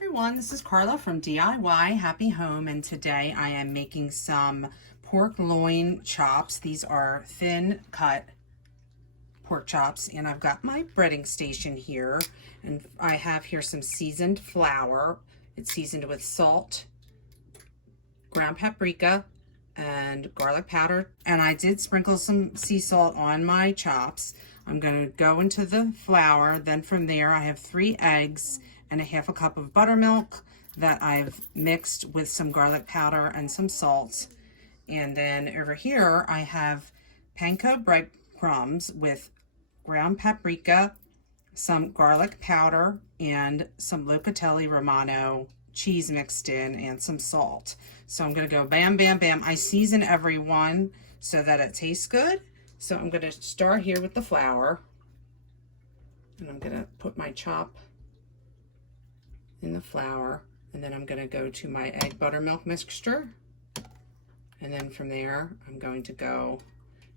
Everyone, this is Carla from DIY Happy Home, and today I am making some pork loin chops. These are thin cut pork chops, and I've got my breading station here, and I have here some seasoned flour. It's seasoned with salt, ground paprika, and garlic powder, and I did sprinkle some sea salt on my chops. I'm going to go into the flour. Then from there I have 3 eggs and a half a cup of buttermilk that I've mixed with some garlic powder and some salt. And then over here I have panko breadcrumbs with ground paprika, some garlic powder, and some Locatelli Romano cheese mixed in, and some salt. So I'm going to go bam, bam, bam. I season every one so that it tastes good. So I'm going to start here with the flour, and I'm going to put my chop in the flour, and then I'm going to go to my egg buttermilk mixture, and then from there I'm going to go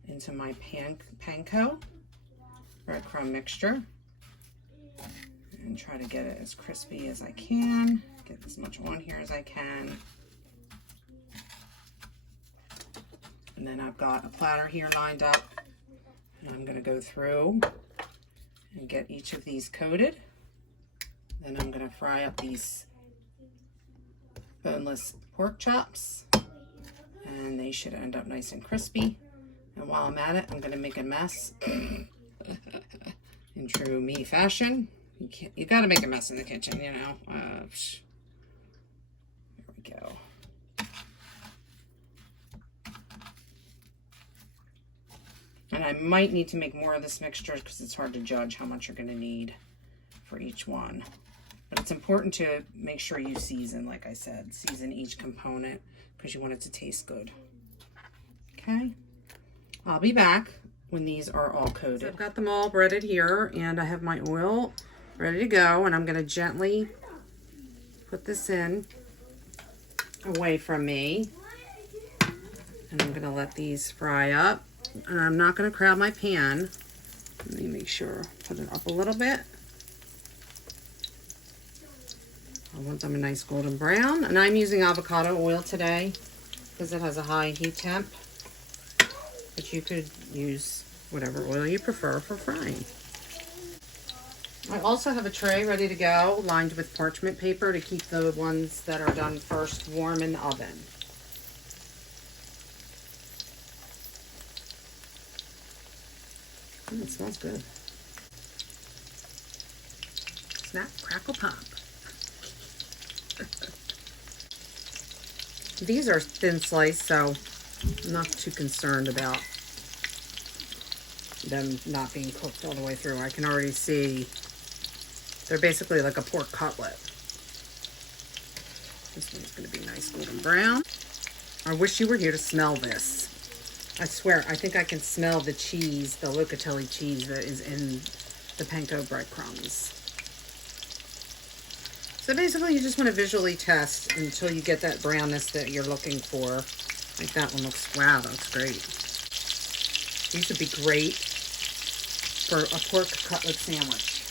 into my panko breadcrumb mixture and try to get it as crispy as I can, get as much on here as I can. And then I've got a platter here lined up, and I'm going to go through and get each of these coated. Then I'm going to fry up these boneless pork chops, and they should end up nice and crispy. And while I'm at it, I'm going to make a mess in true me fashion. You got to make a mess in the kitchen, you know. There we go. And I might need to make more of this mixture because it's hard to judge how much you're going to need for each one. But it's important to make sure you season, like I said, season each component because you want it to taste good. Okay, I'll be back when these are all coated. So I've got them all breaded here, and I have my oil ready to go, and I'm going to gently put this in away from me, and I'm going to let these fry up. And I'm not going to crowd my pan. Let me make sure, put it up a little bit. I want them a nice golden brown, and I'm using avocado oil today because it has a high heat temp, but you could use whatever oil you prefer for frying. I also have a tray ready to go, lined with parchment paper to keep the ones that are done first warm in the oven. It smells good. Snap, crackle, pop. These are thin sliced, so I'm not too concerned about them not being cooked all the way through. I can already see they're basically like a pork cutlet. This one's going to be nice golden brown. I wish you were here to smell this. I swear, I think I can smell the cheese, the Locatelli cheese that is in the panko breadcrumbs. So basically, you just want to visually test until you get that brownness that you're looking for. Like that one looks, wow, that looks great. These would be great for a pork cutlet sandwich.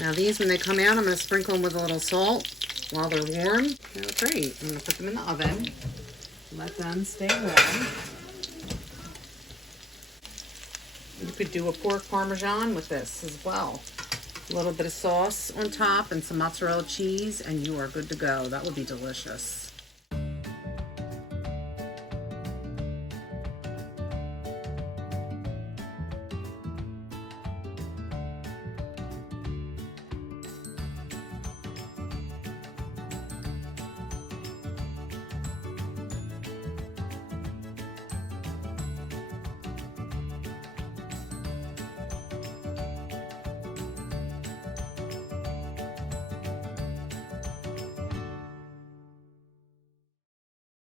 Now these, when they come out, I'm going to sprinkle them with a little salt while they're warm. They look great. I'm going to put them in the oven. Let them stay warm. You could do a pork parmesan with this as well. A little bit of sauce on top and some mozzarella cheese, and you are good to go. That would be delicious.